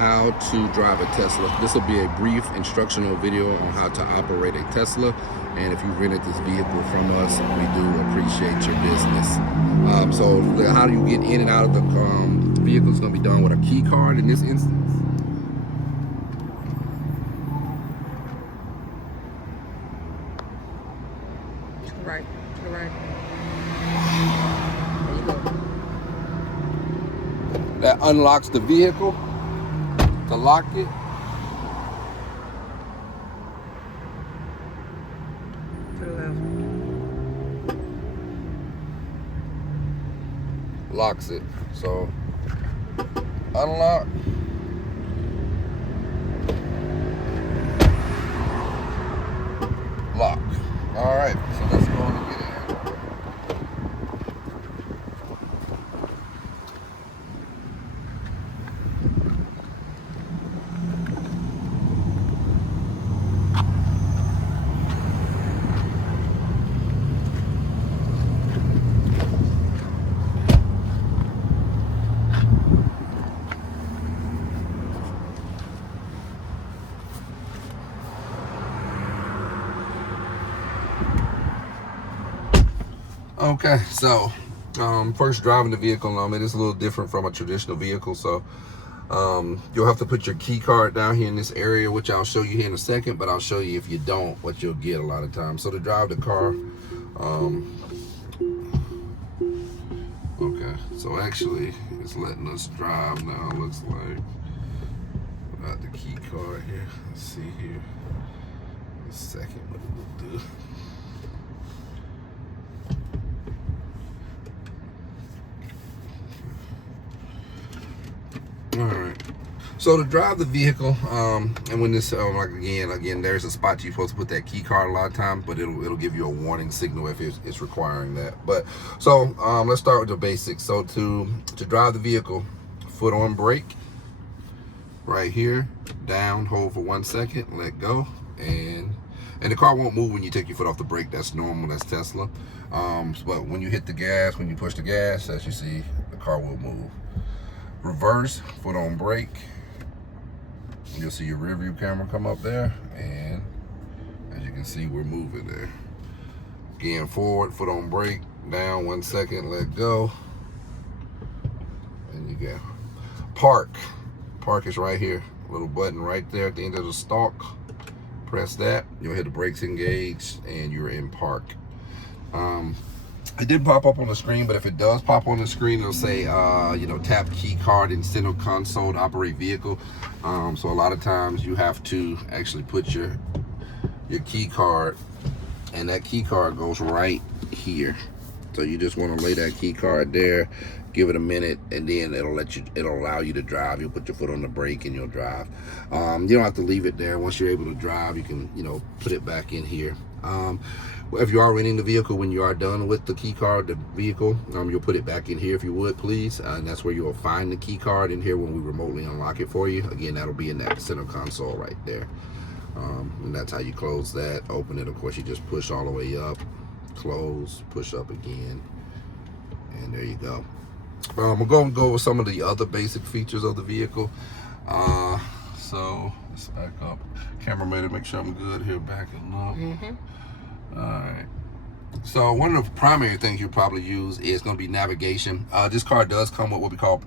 how to drive a Tesla. This will be a brief instructional video on how to operate a Tesla. And if you rented this vehicle from us, we do appreciate your business. So how do you get in and out of the vehicle is going to be done with a key card in this instance. Right, right. There you go. That unlocks the vehicle. To lock it. To the left. Locks it. So unlock. Lock. All right. So let's go and get in. Okay, so first driving the vehicle, it is a little different from a traditional vehicle. So you'll have to put your key card down here in this area, which I'll show you here in a second, but I'll show you if you don't, what you'll get a lot of times. So to drive the car, okay, so actually it's letting us drive now, looks like. Got the key card here. Let's see here. A second, what it will do. All right. So to drive the vehicle, and when this, like again, there's a spot you're supposed to put that key card a lot of times, but it'll give you a warning signal if it's requiring that. But so let's start with the basics. So to drive the vehicle, foot on brake, right here, down, hold for 1 second, let go, and the car won't move when you take your foot off the brake. That's normal. That's Tesla. But when you hit the gas, when you push the gas, as you see, the car will move. Reverse, foot on brake. You'll see your rear view camera come up there, and as you can see, we're moving there. Again, forward, foot on brake, down, 1 second, let go, and you go. Park. Park is right here. Little button right there at the end of the stalk. Press that, you'll hit the brakes engage, and you're in park. It didn't pop up on the screen, but if it does pop on the screen, it'll say, tap key card in center console to operate vehicle. So a lot of times you have to actually put your key card, and that key card goes right here. So you just want to lay that key card there, give it a minute, and then it'll allow you to drive. You'll put your foot on the brake and you'll drive. You don't have to leave it there. Once you're able to drive, you can, put it back in here. If you are renting the vehicle, when you are done with the key card, the vehicle, you'll put it back in here if you would, please. And that's where you'll find the key card in here when we remotely unlock it for you. Again, that'll be in that center console right there. And that's how you close that. Open it, of course, you just push all the way up, close, push up again, and there you go. We're going to go over some of the other basic features of the vehicle. So let's back up. Camera to make sure I'm good here, backing up. All right. So one of the primary things you'll probably use is going to be navigation. This car does come with what we call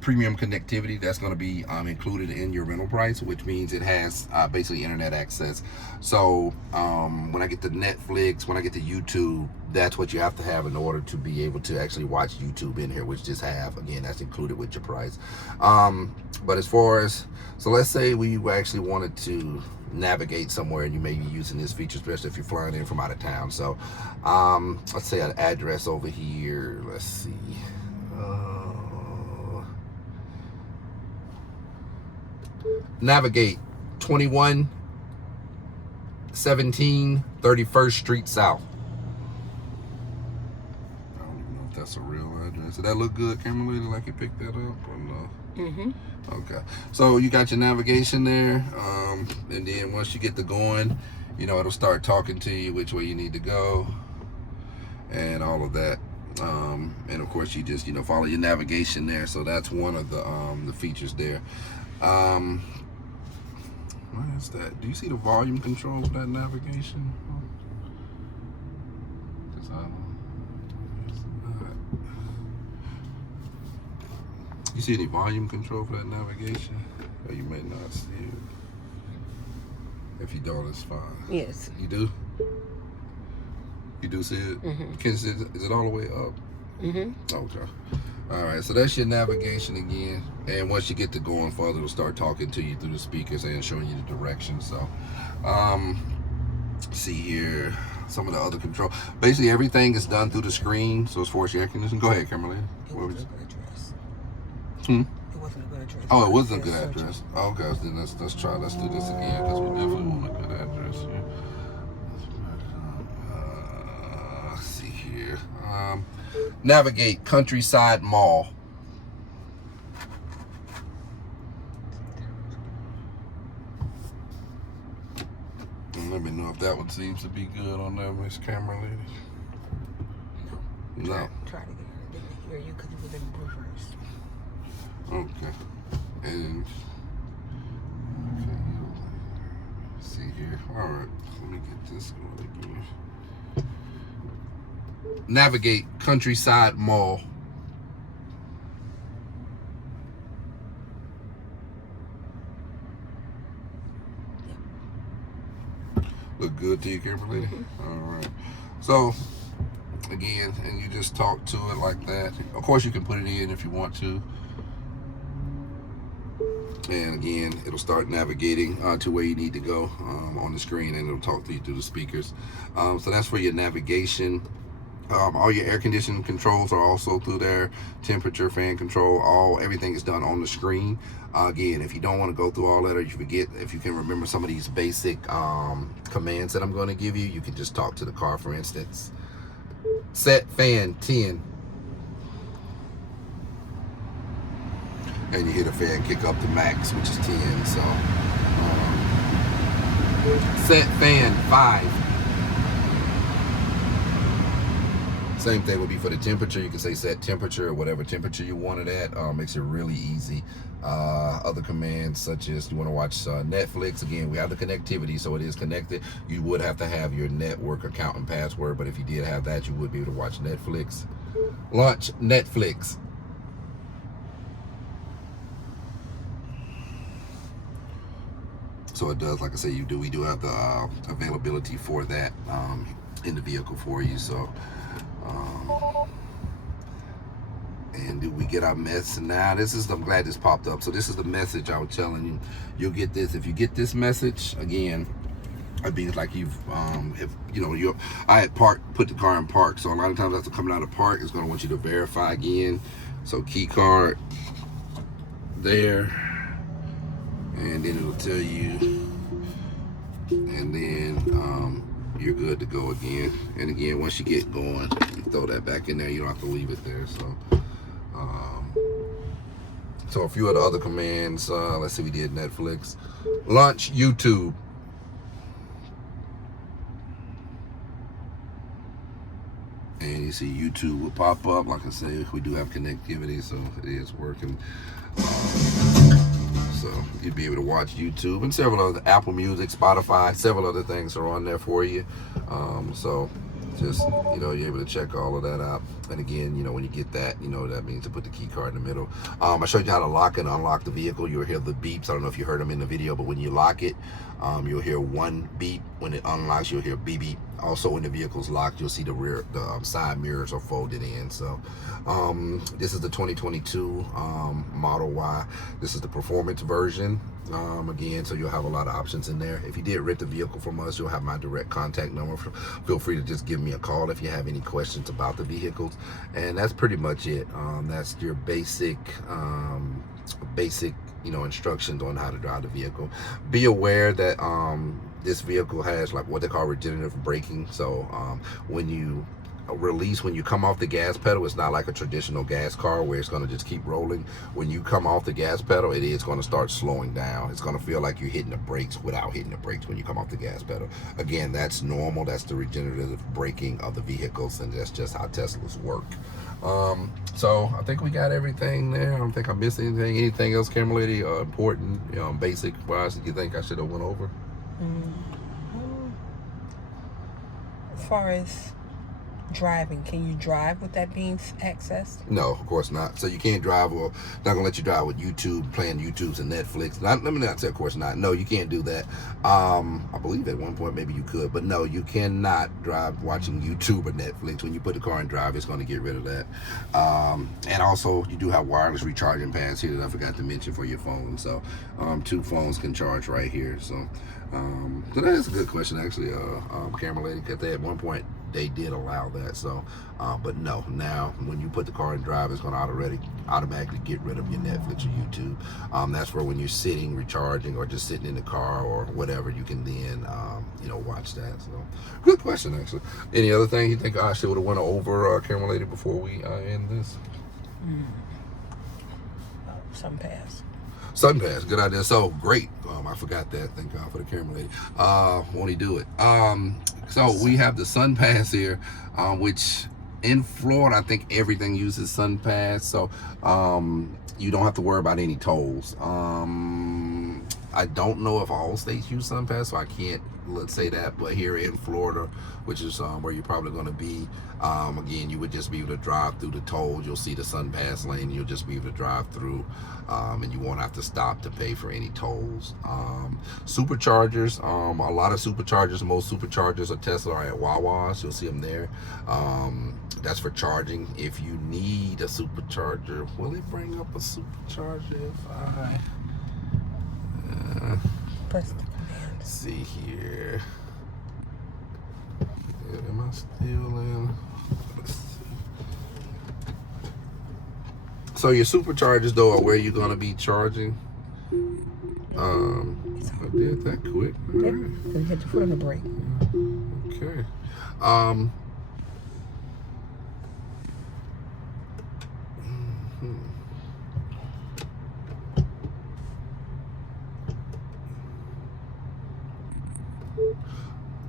premium connectivity. That's going to be included in your rental price, which means it has basically internet access. So when I get to Netflix, when I get to YouTube, that's what you have to have in order to be able to actually watch YouTube in here, which just have, again, that's included with your price. But as far as, so let's say we actually wanted to navigate somewhere and you may be using this feature, especially if you're flying in from out of town. So let's say an address over here. Let's see. Navigate 2117 31st Street South. I don't even know if that's a real address. Did that look good, camera lady? Like you picked that up or no? Okay, so you got your navigation there, and then once you get to going, it'll start talking to you which way you need to go and all of that. And of course you just follow your navigation there. So that's one of the features there. What is that? Do you see the volume control for that navigation? 'Cause I don't. It's not. You see any volume control for that navigation? Or you may not see it. If you don't, it's fine. Yes. You do? You do see it? Mm-hmm. Is it all the way up? Mm-hmm. Okay. All right, so that's your navigation again. And once you get to going further, it'll start talking to you through the speakers and showing you the direction. So, see here, some of the other control. Basically, everything is done through the screen. So as far as your air conditioning, go ahead, Kimberly. It wasn't a good address. It wasn't a good address. Oh, it wasn't a good address. Oh, okay, then let's try. Let's do this again because we definitely want a good address here. Let's see here. Navigate Countryside Mall. And let me know if that one seems to be good on there, Miss Camera Lady. No. Try to get her. Didn't hear you because it was in reverse. Okay. And okay. Let's see here. All right. Let me get this one again. Navigate Countryside Mall. Look good to you, Kimberly? All right. So, again, and you just talk to it like that. Of course, you can put it in if you want to. And again, it'll start navigating to where you need to go on the screen, and it'll talk to you through the speakers. So that's for your navigation. All your air conditioning controls are also through there. Temperature, fan control, everything is done on the screen. Again, if you don't want to go through all that, or you forget, if you can remember some of these basic commands that I'm going to give you, you can just talk to the car. For instance, set fan 10. And you hear the fan kick up to max, which is 10. So, set fan 5. Same thing will be for the temperature. You can say set temperature or whatever temperature you want it at. Makes it really easy. Other commands such as you want to watch Netflix. Again, we have the connectivity, so it is connected. You would have to have your network account and password, but if you did have that, you would be able to watch Netflix. Launch Netflix. So it does, like I say, we do have the availability for that in the vehicle for you. So, and do we get our message now? I'm glad this popped up. So this is the message I was telling you. You'll get this. If you get this message, again, it'd be like I had put the car in park. So a lot of times after coming out of park, it's going to want you to verify again. So key card there. And then it'll tell you, and then you're good to go again. And again, once you get going, you throw that back in there. You don't have to leave it there. So a few of the other commands. Let's see, we did Netflix. Launch YouTube. And you see YouTube will pop up. Like I say, we do have connectivity, so it is working. So you'd be able to watch YouTube and several other, Apple Music, Spotify, several other things are on there for you. So just, you're able to check all of that out. And again, when you get that, that means to put the key card in the middle. I showed you how to lock and unlock the vehicle. You'll hear the beeps. I don't know if you heard them in the video, but when you lock it, you'll hear one beep. When it unlocks, you'll hear beep beep. Also, when the vehicle's locked, you'll see the side mirrors are folded in. So this is the 2022 Model Y. This is the performance version. Again, so you'll have a lot of options in there. If you did rent the vehicle from us, you'll have my direct contact number. Feel free to just give me a call if you have any questions about the vehicles. And that's pretty much it. That's your basic instructions on how to drive the vehicle. Be aware that this vehicle has like what they call regenerative braking. So when you release when you come off the gas pedal. It's not like a traditional gas car where it's going to just keep rolling. When you come off the gas pedal, it is going to start slowing down. It's going to feel like you're hitting the brakes without hitting the brakes when you come off the gas pedal. Again, that's normal. That's the regenerative braking of the vehicles, and that's just how Teslas work. So I think we got everything there. I don't think I missed anything. Anything else, Camera Lady, important, basic wise, that you think I should have went over? As far as driving, can you drive with that being accessed? No, of course not. So you can't drive, or not gonna let you drive with YouTube, playing YouTube's and Netflix. Let me not say, of course not. No, you can't do that. I believe at one point maybe you could, but no, you cannot drive watching YouTube or Netflix. When you put the car in drive, it's gonna get rid of that. And also, you do have wireless recharging pads here that I forgot to mention for your phone. So 2 phones can charge right here. So that is a good question, actually, Camera Lady, because at one point they did allow that. So but no, now when you put the car in drive, it's going to automatically get rid of your Netflix or YouTube. That's for when you're sitting recharging or just sitting in the car or whatever, you can then watch that. So good question, actually. Any other thing you think I should have went over, Camera Lady, before we end this? SunPass, good idea. So great. I forgot that. Thank God for the Camera Lady. Won't he do it? So we have the SunPass here, which in Florida, I think everything uses SunPass. So you don't have to worry about any tolls. I don't know if all states use SunPass, so I can't say that. But here in Florida, which is where you're probably going to be, again, you would just be able to drive through the tolls. You'll see the SunPass lane. You'll just be able to drive through, and you won't have to stop to pay for any tolls. Superchargers, a lot of superchargers, most superchargers of Tesla are at Wawa's. You'll see them there. That's for charging. If you need a supercharger, will it bring up a supercharger if I... Press the command. See here. Am I still in? Let's see. So your superchargers though are where you're gonna be charging. I did that quick. Yep. Then hit the foot on the brake. Okay.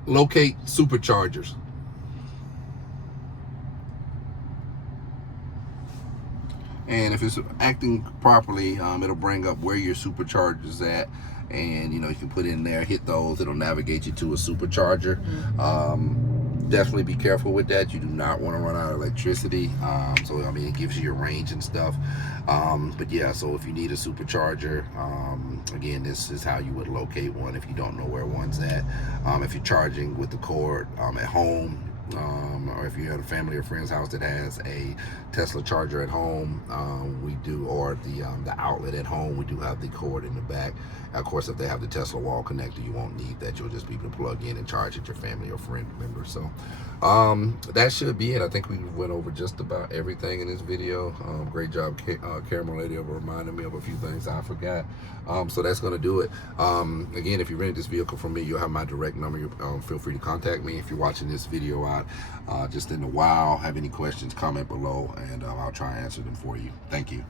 Locate superchargers. And if it's acting properly, it'll bring up where your supercharger's at, and you can put in there, hit those, it'll navigate you to a supercharger. Definitely be careful with that. You do not want to run out of electricity. So I mean, it gives you your range and stuff. But yeah, so if you need a supercharger, again, this is how you would locate one if you don't know where one's at. If you're charging with the cord at home, or if you're at a family or friend's house that has a Tesla charger at home, we do, or the outlet at home, we do have the cord in the back. Of course, if they have the Tesla wall connector, you won't need that. You'll just be able to plug in and charge at your family or friend member. So that should be it. I think we went over just about everything in this video. Great job, Camera Lady, of reminding me of a few things I forgot. So that's going to do it. Again, if you rented this vehicle from me, you'll have my direct number. Feel free to contact me. If you're watching this video out just in a while, have any questions, comment below, and I'll try and answer them for you. Thank you.